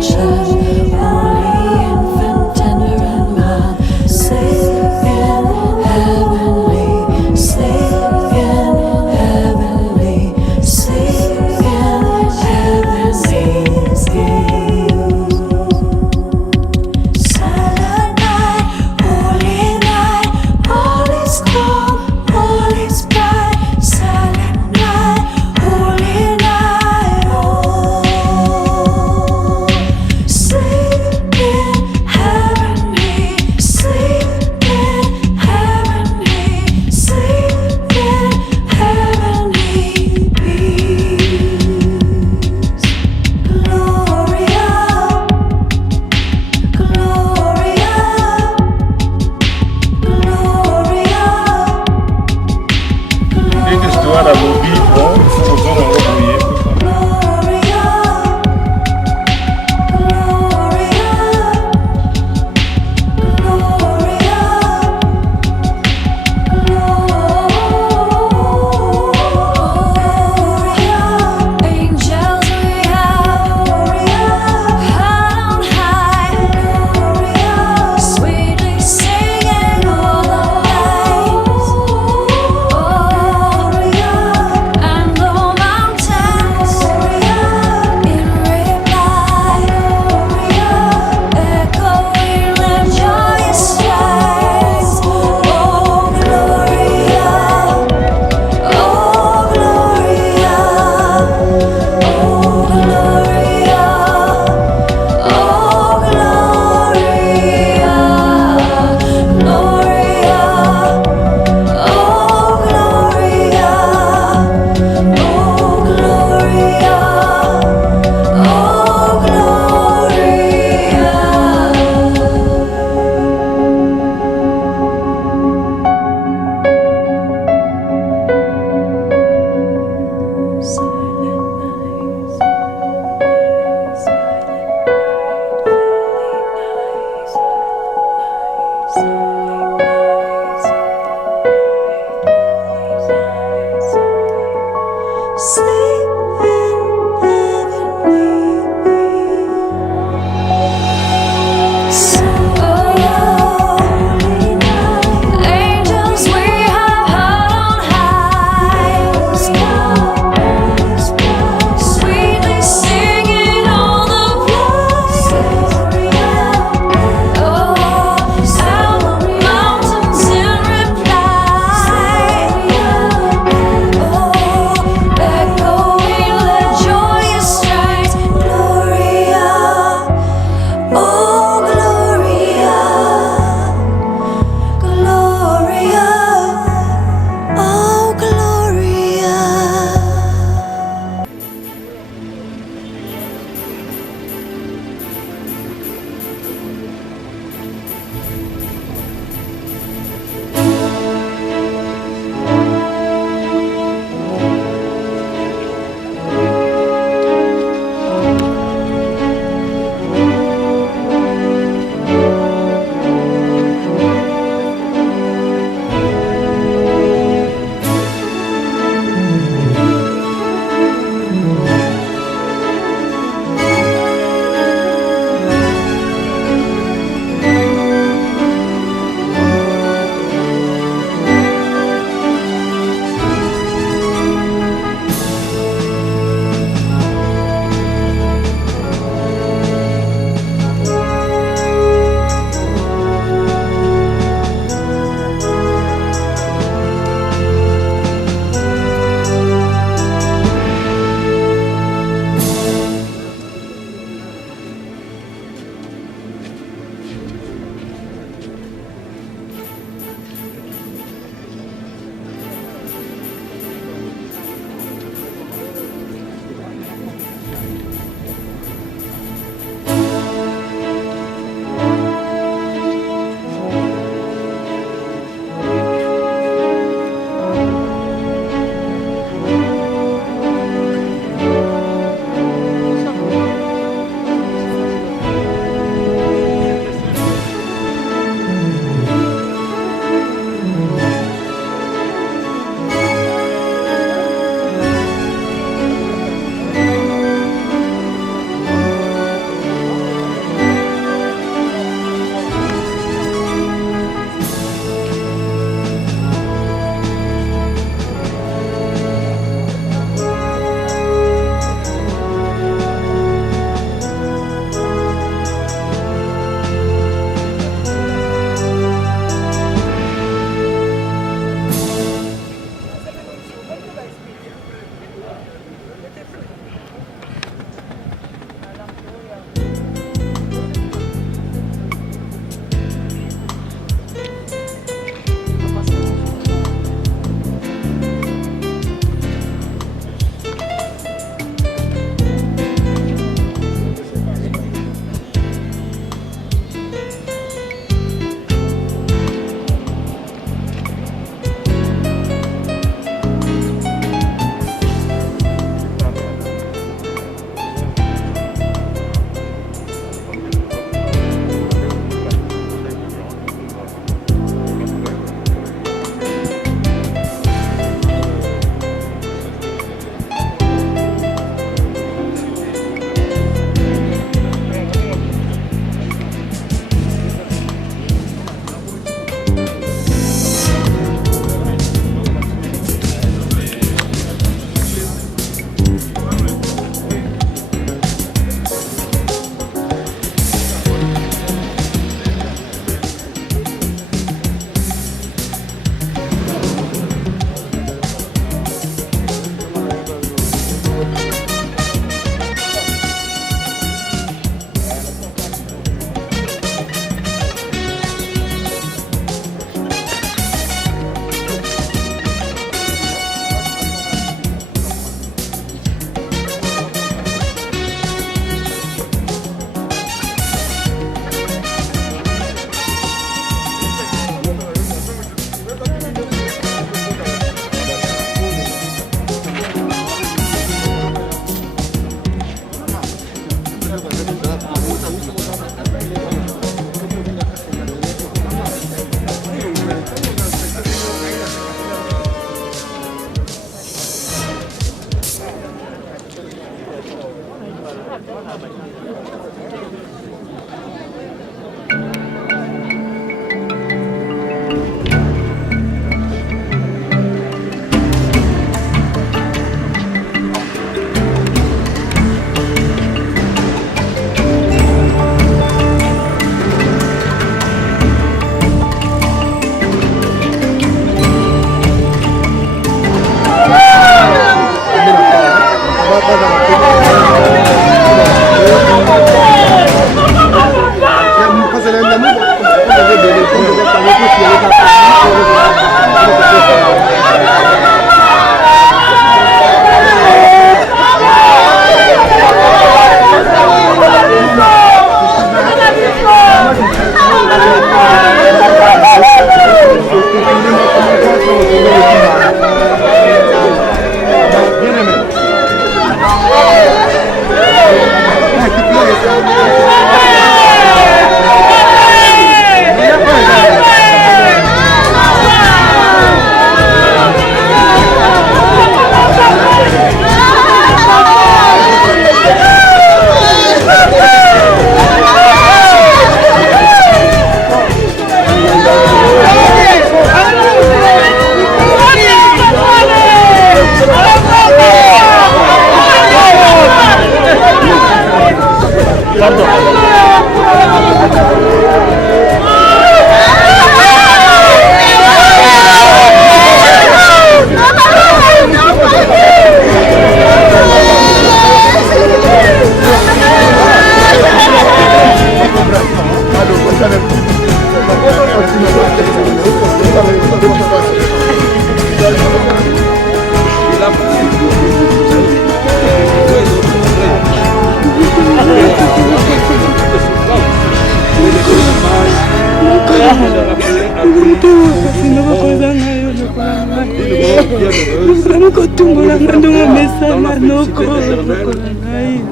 Silent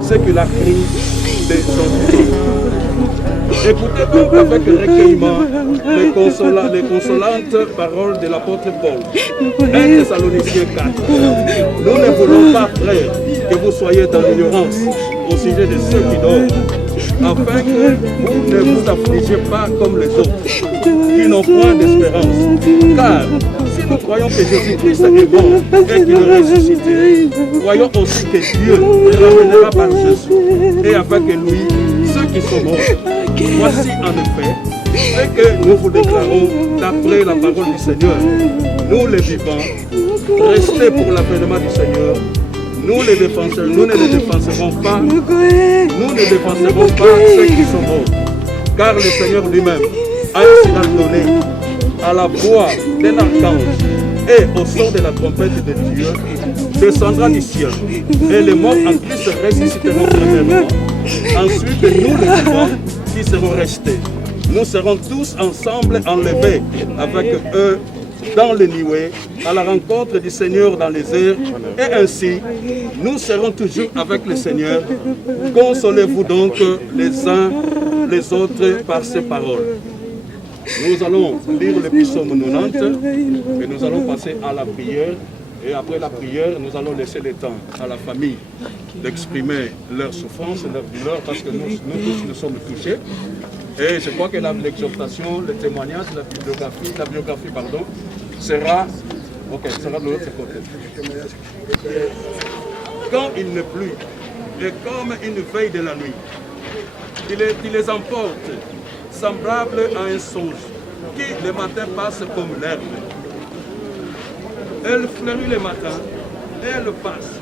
C'est que la crise des gens. Écoutez donc avec recueillement les consolantes paroles de l'apôtre Paul. 1 Thessaloniciens 4. Nous ne voulons pas, frères, que vous soyez dans l'ignorance au sujet de ceux qui dorment, afin que vous ne vous affligez pas comme les autres, qui n'ont point d'espérance. Car si nous croyons que Jésus-Christ est bon et qu'il est ressuscité, croyons aussi que Dieu le ramènera par Jésus et avec lui ceux qui sont morts. Voici en effet ce que nous vous déclarons d'après la parole du Seigneur. Nous les vivants, restez pour l'avènement du Seigneur. Nous ne les défenserons pas. Nous ne défenserons pas ceux qui sont morts. Car le Seigneur lui-même a ainsi ordonné à la voix d'un archange et au son de la trompette de Dieu descendra du ciel. Et les morts en Christ ressusciteront premièrement. Ensuite, nous les vivants qui seront restés, nous serons tous ensemble enlevés avec eux dans les nuées à la rencontre du Seigneur dans les airs, et ainsi nous serons toujours avec le Seigneur. Consolez-vous donc les uns les autres par ces paroles. Nous allons lire le psaume 90 et nous allons passer à la prière. Et après la prière, nous allons laisser le temps à la famille d'exprimer leur souffrance, leur douleur, parce que nous tous nous sommes touchés. Et je crois que l'exhortation, le témoignage, la biographie, sera de l'autre côté. Quand il ne pleut, et comme une veille de la nuit, il les emporte, semblable à un songe, qui le matin passe comme l'herbe. Elle fleurit le matin, et elle passe.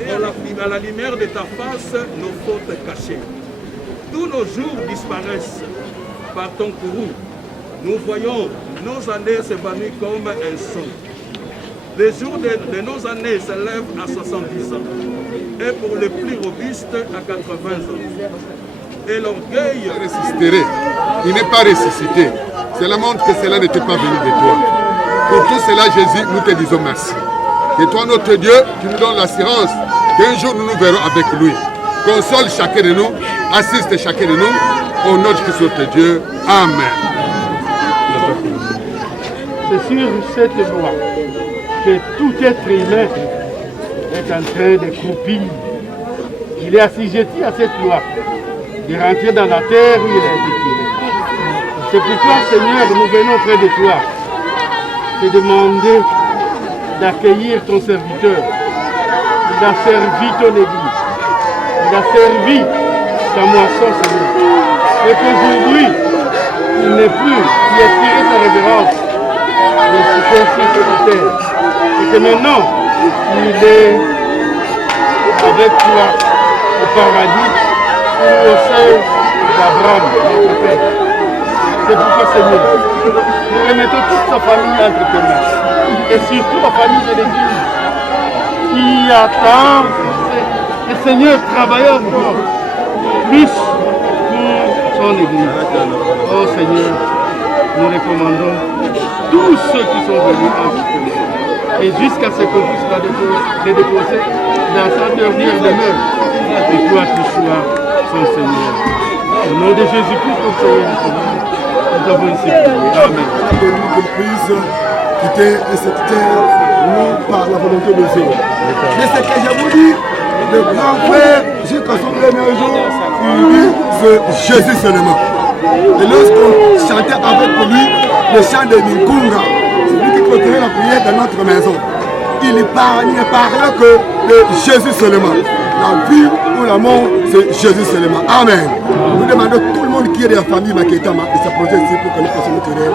Et à la lumière de ta face, nos fautes cachées. Tous nos jours disparaissent par ton courroux. Nous voyons nos années s'évanouir comme un son. Les jours de nos années s'élèvent à 70 ans. Et pour les plus robustes, à 80 ans. Et l'orgueil ressusciterait. Il n'est pas ressuscité. Cela montre que cela n'était pas venu de toi. Pour tout cela, Jésus, nous te disons merci. Et toi, notre Dieu, tu nous donnes l'assurance qu'un jour nous nous verrons avec lui. console chacun de nous, assiste chacun de nous, au nom de Christ notre Dieu. Amen. C'est sur cette loi que tout être humain est en train de croupir. Il est assujetti à cette loi, de rentrer dans la terre où il a été tiré. C'est pourquoi, Seigneur, nous venons près de toi, te demander d'accueillir ton serviteur. Il a servi ton Église, il a servi ta moisson, Seigneur. Et qu'aujourd'hui, il n'est plus, il a tiré sa révérence de ce sur terre. Et que maintenant, il est avec toi au paradis ou au sein d'Abraham, notre Père. C'est pourquoi, Seigneur, nous remettons toute sa famille entre tes mains. Et surtout la famille de l'Église qui attend. Et Seigneur, travaille encore plus pour son Église. Oh Seigneur, nous recommandons tous ceux qui sont venus en justice. Et jusqu'à ce qu'on puisse les déposer dans sa dernière demeure. Et toi, tu sois son Seigneur. Au nom de Jésus-Christ, notre Seigneur, nous avons ici prié. Amen. Qu'il puisse quitter cette terre, non par la volonté de Dieu. Mais ce que je vous dis, le grand frère, jusqu'à son dernier jour, il dit c'est Jésus seulement. Et lorsqu'on chantait avec lui le chant de Ninkunga, c'est lui qui clôturait la prière dans notre maison. Il ne parlait que de Jésus seulement. La vie ou la mort, c'est Jésus seulement. Amen. Nous demandons à tout le monde qui est de la famille Maketama de s'approcher ici pour que nous puissions nous tirer.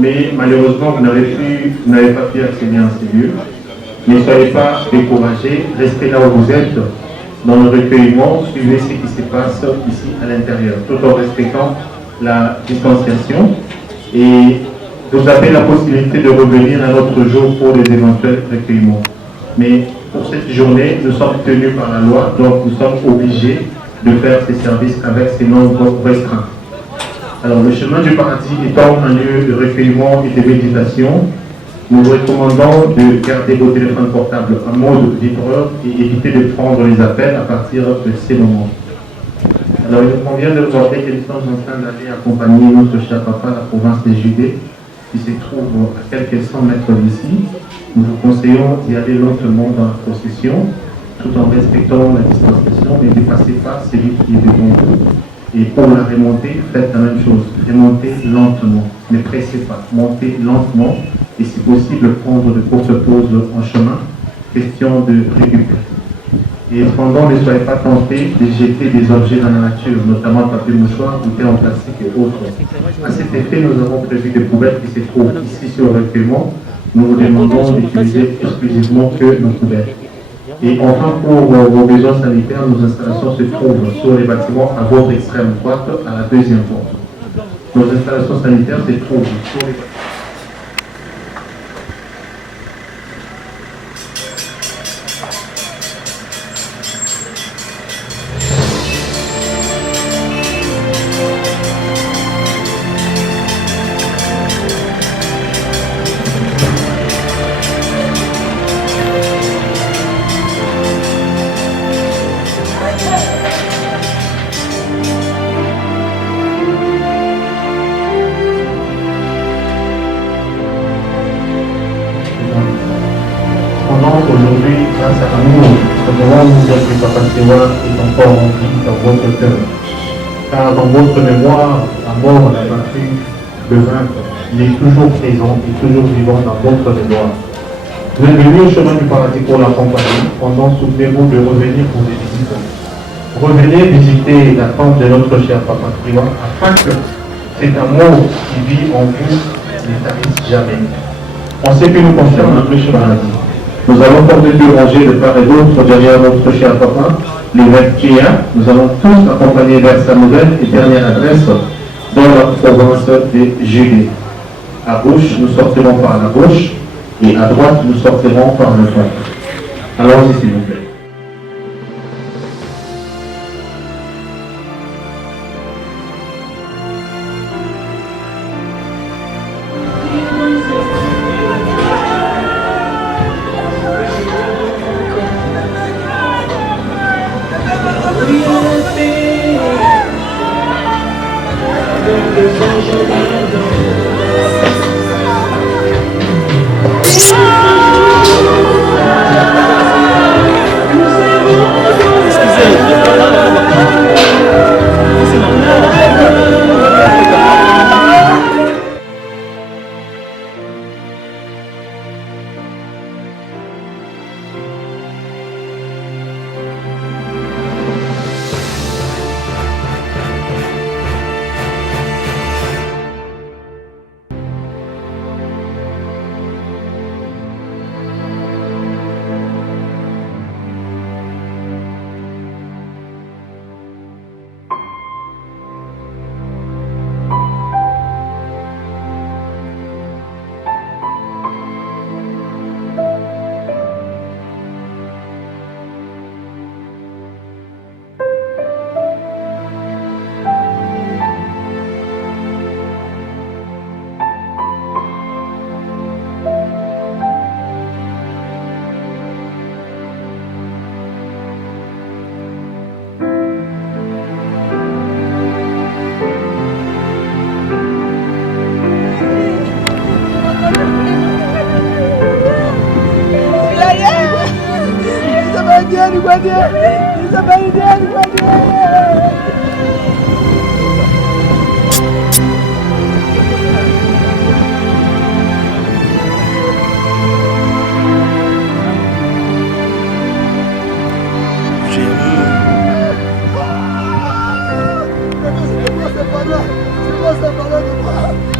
mais malheureusement, vous n'avez pas pu accéder à ces lieux. Ne soyez pas découragés, restez là où vous êtes, dans le recueillement, suivez ce qui se passe ici à l'intérieur, tout en respectant la distanciation. Et vous avez la possibilité de revenir un autre jour pour les éventuels recueillements. Mais pour cette journée, nous sommes tenus par la loi, donc nous sommes obligés de faire ces services avec ces nombres restreints. Alors, le chemin du paradis étant un lieu de recueillement et de méditation, nous vous recommandons de garder vos téléphones portables en mode vibreur et éviter de prendre les appels à partir de ces moments. Alors, il nous convient de regarder que nous sommes en train d'aller accompagner notre cher papa à la province des Judées, qui se trouve à quelques 100 mètres d'ici. Nous vous conseillons d'y aller lentement dans la procession, tout en respectant la distanciation, et ne dépassez pas celui qui est devant vous. Et pour la remontée, faites la même chose. Remontez lentement, ne pressez pas. Montez lentement et si possible, prendre de courtes pauses en chemin, question de récupérer. Et cependant, ne soyez pas tentés de jeter des objets dans la nature, notamment papier mouchoir, bouteilles en plastique et autres. À cet effet, nous avons prévu des poubelles qui se trouvent ici sur le recueillement. Nous vous demandons d'utiliser exclusivement que nos poubelles. Et enfin, pour vos besoins sanitaires, nos installations se trouvent sur les bâtiments à votre extrême droite, à la deuxième porte. Nos installations sanitaires se trouvent sur les bâtiments. Aujourd'hui, grâce à l'amour, ce moment où le Papa Sewa est encore rempli dans votre cœur. Car dans votre mémoire, la mort n'a pas pu le vaincre. Il est toujours présent et toujours vivant dans votre mémoire. Vous êtes venu au chemin du paradis pour l'accompagner. Pendant, souvenez-vous de revenir pour les visiter. Revenez visiter la tombe de notre cher Papa Sewa afin que cet amour qui vit en vous ne tarisse jamais. En ce qui nous concerne, notre cher paradis, nous allons porter deux rangées de part et d'autre derrière notre cher papa, les 21. Nous allons tous accompagner vers sa nouvelle et dernière adresse dans la province de Judée. À gauche, nous sortirons par la gauche et à droite, nous sortirons par le fond. Allons-y, s'il vous plaît.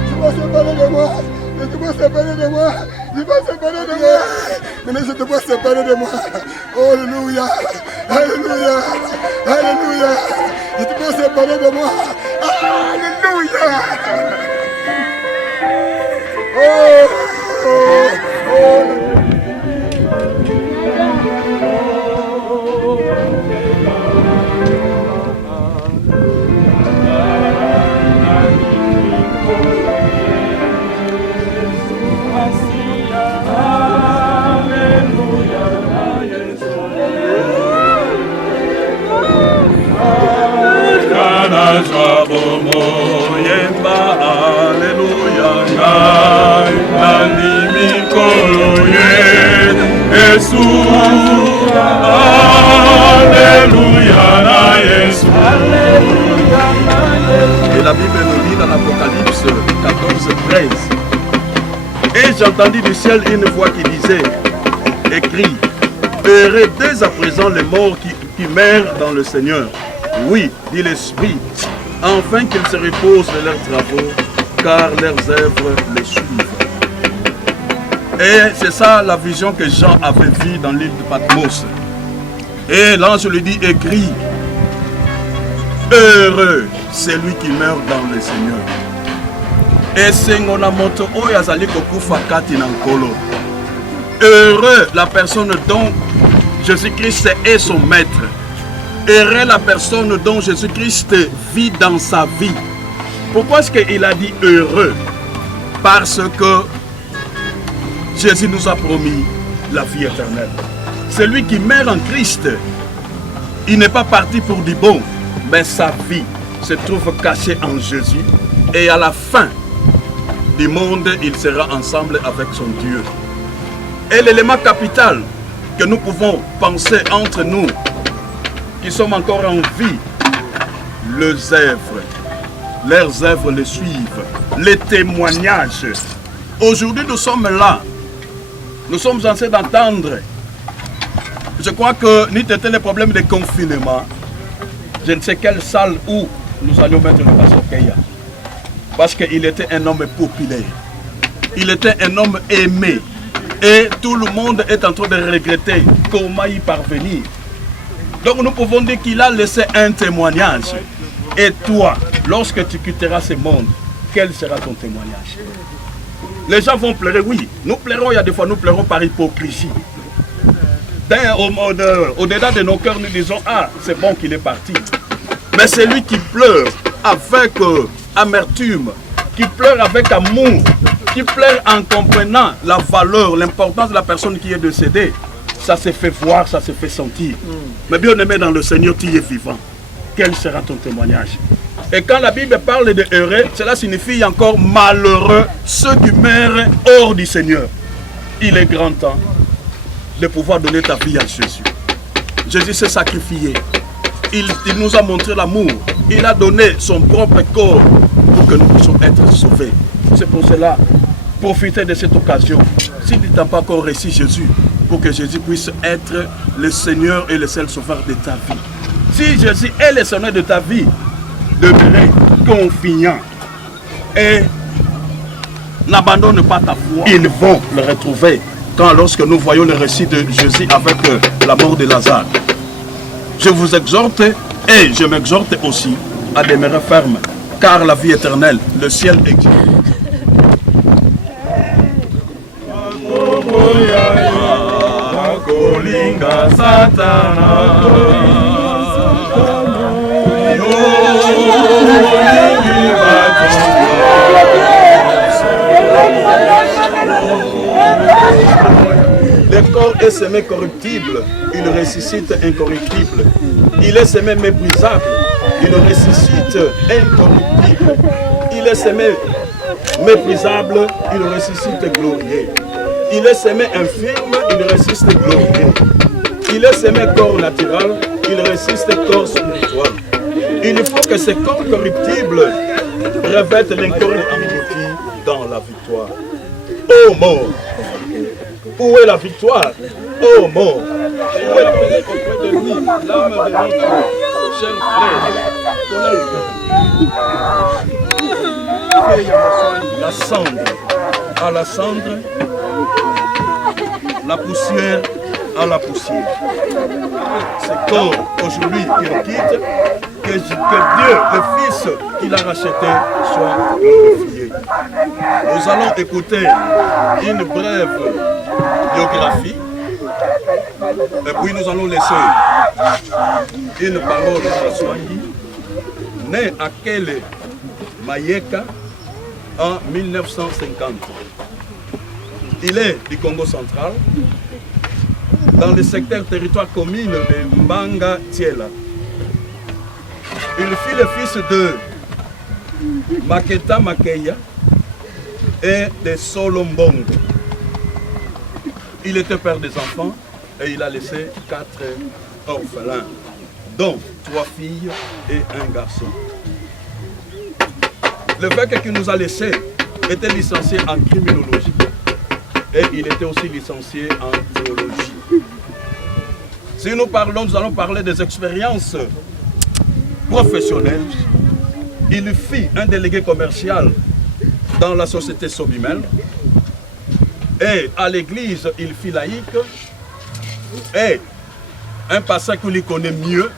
Tu vas séparer de moi. séparer de moi. Maintenant, je te vois séparer de moi. Alléluia. Alléluia. Alléluia. Je te vois séparer de moi. Alléluia. Et la Bible nous dit dans l'Apocalypse 14:13. Et j'entendis du ciel une voix qui disait, écrit, heureux dès à présent les morts qui meurent dans le Seigneur. Oui, dit l'Esprit, enfin qu'ils se reposent de leurs travaux, car leurs œuvres les suivent. Et c'est ça la vision que Jean avait vue dans l'île de Patmos. Et l'ange lui dit, écrit, heureux celui qui meurt dans le Seigneur. Et sengona moto oyo azali kokufa kati na nkolo. Heureux la personne dont Jésus-Christ est son maître. Heureux la personne dont Jésus-Christ vit dans sa vie. Pourquoi est-ce qu'il a dit heureux? Parce que Jésus nous a promis la vie éternelle. Celui qui meurt en Christ, il n'est pas parti pour du bon, mais sa vie se trouve cachée en Jésus. Et à la fin du monde, il sera ensemble avec son Dieu. Et l'élément capital que nous pouvons penser entre nous, qui sommes encore en vie, leurs œuvres les suivent, les témoignages. Aujourd'hui, nous sommes là. Nous sommes en train d'entendre. Je crois que ni était les problèmes de confinement. Je ne sais quelle salle où nous allions mettre le pasteur Keya. Parce qu'il était un homme populaire. Il était un homme aimé. Et tout le monde est en train de regretter comment y parvenir. Donc nous pouvons dire qu'il a laissé un témoignage. Et toi, lorsque tu quitteras ce monde, quel sera ton témoignage? Les gens vont pleurer, oui. Nous pleurons, il y a des fois, nous pleurons par hypocrisie. Au-delà de nos cœurs, nous disons, ah, c'est bon qu'il est parti. Mais c'est lui qui pleure avec amertume, qui pleure avec amour, qui pleure en comprenant la valeur, l'importance de la personne qui est décédée. Ça se fait voir, ça se fait sentir. Mais bien aimé dans le Seigneur, tu es vivant. Quel sera ton témoignage? Et quand la Bible parle de heureux, cela signifie encore malheureux ceux qui meurent hors du Seigneur. Il est grand temps de pouvoir donner ta vie à Jésus. Jésus s'est sacrifié. Il nous a montré l'amour. Il a donné son propre corps pour que nous puissions être sauvés. C'est pour cela, profitez de cette occasion. Si tu n'as pas encore reçu Jésus, pour que Jésus puisse être le Seigneur et le seul sauveur de ta vie. Si Jésus est le Seigneur de ta vie, demeurez confiant et n'abandonne pas ta foi. Ils vont le retrouver lorsque nous voyons le récit de Jésus avec la mort de Lazare. Je vous exhorte et je m'exhorte aussi à demeurer ferme, car la vie éternelle, le ciel existe. Le corps est semé corruptible, il ressuscite incorruptible. Il est semé méprisable, il ressuscite incorruptible. Il est semé méprisable, il ressuscite glorieux. Il est semé infirme, il ressuscite glorieux. Il est semé corps naturel, il ressuscite corps spirituel. Il faut que ce corps corruptible revête l'incorruptibilité dans la victoire. Oh mort! Où est la victoire? Oh mort! Où est la présence auprès de lui? L'âme de notre cher frère. La cendre. À la cendre, la poussière à la poussière. C'est comme aujourd'hui il quitte, que Dieu, le Fils qu'il a racheté, soit glorifié. Nous allons écouter une brève biographie et puis nous allons laisser une parole à Swangi, né à Kele, Mayeka, en 1950. Il est du Congo central, dans le secteur territoire commune de Mbanga Tiela. Il fut le fils de Maketa Makeya et de Solombongo. Il était père des enfants et il a laissé 4 orphelins, dont 3 filles et un garçon. Le père qu'il nous a laissé était licencié en criminologie et il était aussi licencié en théologie. Si nous allons parler des expériences professionnelles. Il fit un délégué commercial dans la société Sobimel et à l'église il fit laïque et un pasteur qui lui connaît mieux,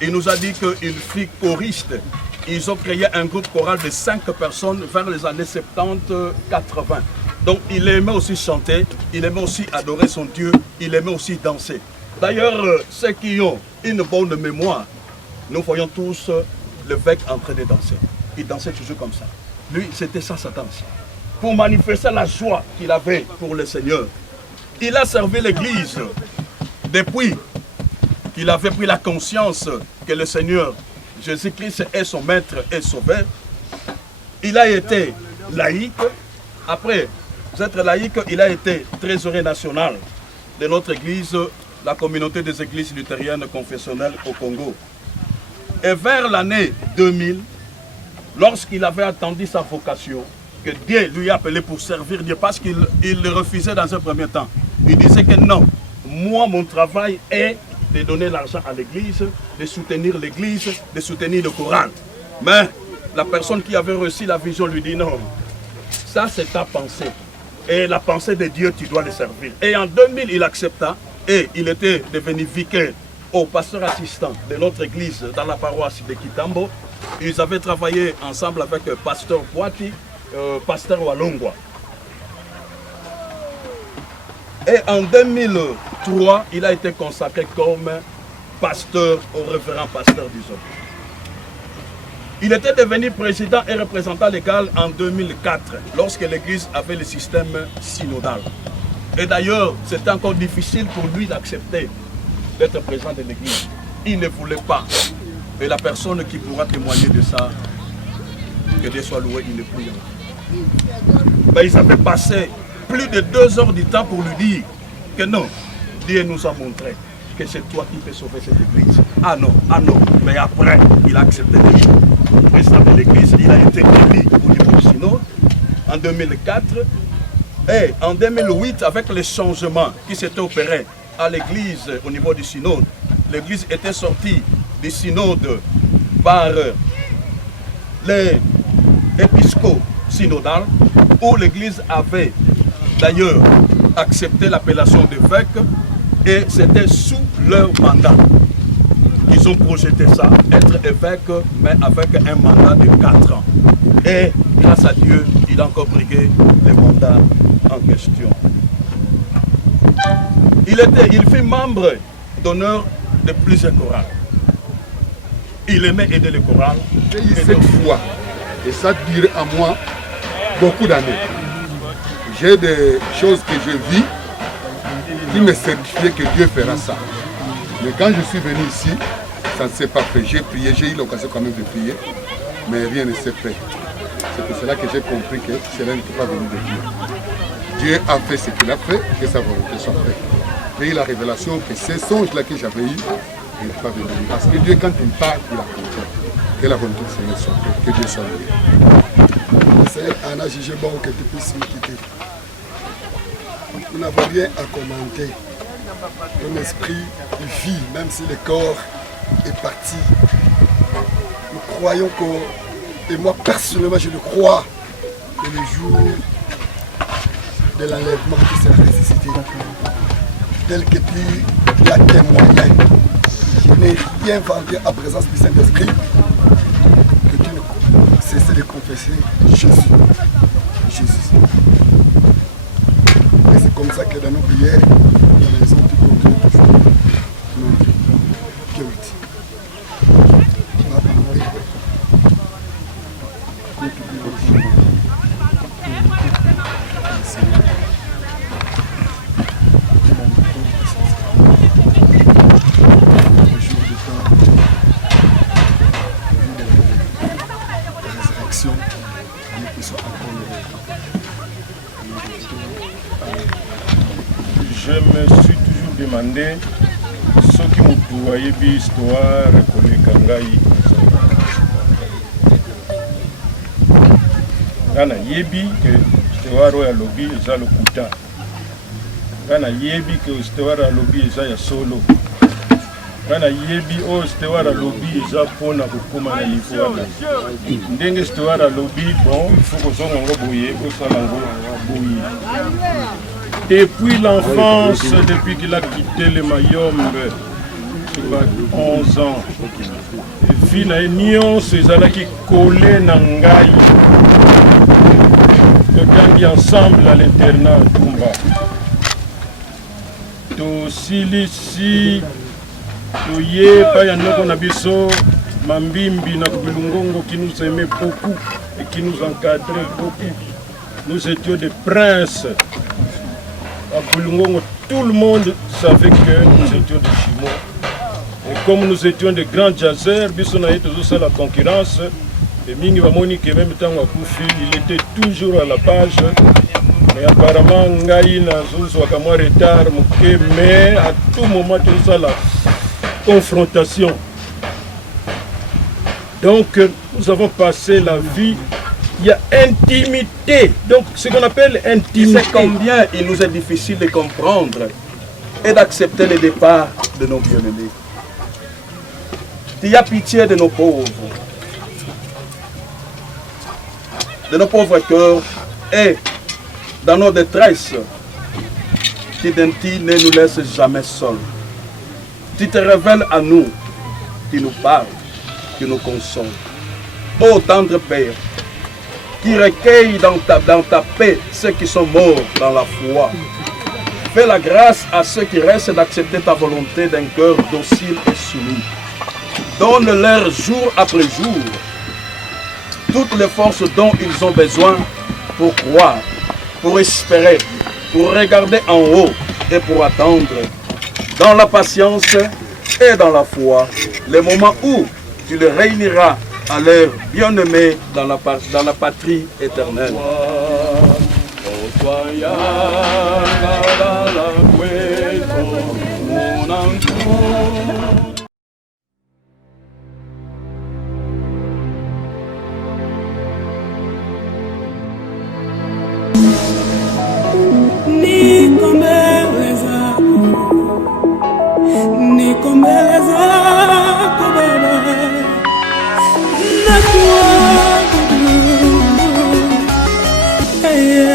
il nous a dit qu'il fit choriste. Ils ont créé un groupe choral de 5 personnes vers les années 70-80. Donc il aimait aussi chanter, il aimait aussi adorer son Dieu, il aimait aussi danser. D'ailleurs, ceux qui ont une bonne mémoire, nous voyons tous l'évêque en train de danser. Il dansait toujours comme ça. Lui, c'était ça sa danse. Pour manifester la joie qu'il avait pour le Seigneur. Il a servi l'église depuis qu'il avait pris la conscience que le Seigneur Jésus-Christ est son maître et sauveur. Il a été laïque. Après être laïque, il a été trésorier national de notre église, la communauté des églises luthériennes confessionnelles au Congo. Et vers l'année 2000, lorsqu'il avait attendu sa vocation, que Dieu lui a appelé pour servir Dieu, parce qu'il refusait dans un premier temps. Il disait que non, moi mon travail est de donner l'argent à l'église, de soutenir l'église, de soutenir le Coran. Mais la personne qui avait reçu la vision lui dit non, ça c'est ta pensée. Et la pensée de Dieu, tu dois le servir. Et en 2000, il accepta et il était devenu vicaire au pasteur assistant de notre église dans la paroisse de Kitambo. Ils avaient travaillé ensemble avec pasteur Boati, pasteur Walongwa. Et en 2003, il a été consacré comme pasteur au révérend pasteur du Zone. Il était devenu président et représentant légal en 2004, lorsque l'église avait le système synodal. Et d'ailleurs, c'était encore difficile pour lui d'accepter d'être président de l'église. Il ne voulait pas. Et la personne qui pourra témoigner de ça, que Dieu soit loué, il ne prie. Ben, ils avaient passé plus de 2 heures du temps pour lui dire que non, Dieu nous a montré que c'est toi qui peux sauver cette église. Ah non. Mais après, il a accepté les choses. Président de l'église, il a été élu au niveau du synode en 2004. Et en 2008, avec les changements qui s'étaient opérés à l'église au niveau du synode, l'église était sortie du synode par les épiscopaux synodales, où l'église avait d'ailleurs accepté l'appellation d'évêque et c'était sous leur mandat. Ils ont projeté ça, être évêque, mais avec un mandat de 4 ans. Et grâce à Dieu, il a encore brigué le mandat en question. Il fut membre d'honneur de plusieurs chorales. Il aimait aider les chorales. J'ai eu cette foi, et ça durait à moi beaucoup d'années. J'ai des choses que je vis qui me certifient que Dieu fera ça. Mais quand je suis venu ici, ça ne s'est pas fait. J'ai prié, j'ai eu l'occasion quand même de prier, mais rien ne s'est fait. C'est pour cela que j'ai compris que cela n'était pas venu de Dieu. Dieu a fait ce qu'il a fait, que sa volonté soit faite. J'ai eu la révélation que ces songes-là que j'avais eus, il n'est pas venu. Parce que Dieu, quand il parle, il a compris. Que la volonté du Seigneur soit faite, que Dieu soit loué. Seigneur en a jugé bon que tu puisses nous quitter. Nous n'avons rien à commenter. Ton esprit vit, même si le corps est parti. Nous croyons que, et moi personnellement je le crois, que le jour de l'enlèvement qui sera ressuscité, tel que tu l'as témoigné. Je n'ai rien vendu à présence du Saint-Esprit. Que tu ne cesses de confesser Jésus. Jésus. Et c'est comme ça que dans nos prières, dans la maison, tu continues toujours. Non, que oui. Je me suis toujours demandé ce qui me voyait bien histoire koleka ngai. Ngana yebi que histoire ya lobby eza lokuta. Ngana yebi que histoire ya lobby eza ya solo. Ngana yebi o histoire ya lobby eza pona kokoma na niveau wana. Ndenge histoire ya lobby bon il faut kozonga ngo boye osala ngo boye. Depuis l'enfance, depuis qu'il a quitté le Mayombe, sur 11 ans, Fina et Nyon, c'est ça qui collait Nangaï. De gagner ensemble à l'internat Tumba. To Silisi, to Ye, Payanoko Nabiso, Mambimbi, Nakubilungongo qui nous aimait beaucoup et qui nous encadrait beaucoup. Nous étions des princes. À Bulungongo, tout le monde savait que nous étions des Chinois. Et comme nous étions des grands jazzers, Bissona était aussi la concurrence. Et Mingi Wamoni, qui même temps à Koufi, il était toujours à la page. Mais apparemment, Ngaï n'a pas de retard, mais à tout moment, tout ça, la confrontation. Donc, nous avons passé la vie. Il y a intimité, donc ce qu'on appelle intimité. C'est combien il nous est difficile de comprendre et d'accepter le départ de nos bien-aimés. Il y a pitié de nos pauvres cœurs et dans nos détresses, tu ne nous laisses jamais seuls. Tu te révèles à nous, tu nous parles, tu nous consoles. Ô tendre Père, qui recueille dans ta paix ceux qui sont morts dans la foi. Fais la grâce à ceux qui restent d'accepter ta volonté d'un cœur docile et soumis. Donne-leur jour après jour toutes les forces dont ils ont besoin pour croire, pour espérer, pour regarder en haut et pour attendre dans la patience et dans la foi les moments où tu les réuniras à leur bien-aimé dans la patrie éternelle. Hey,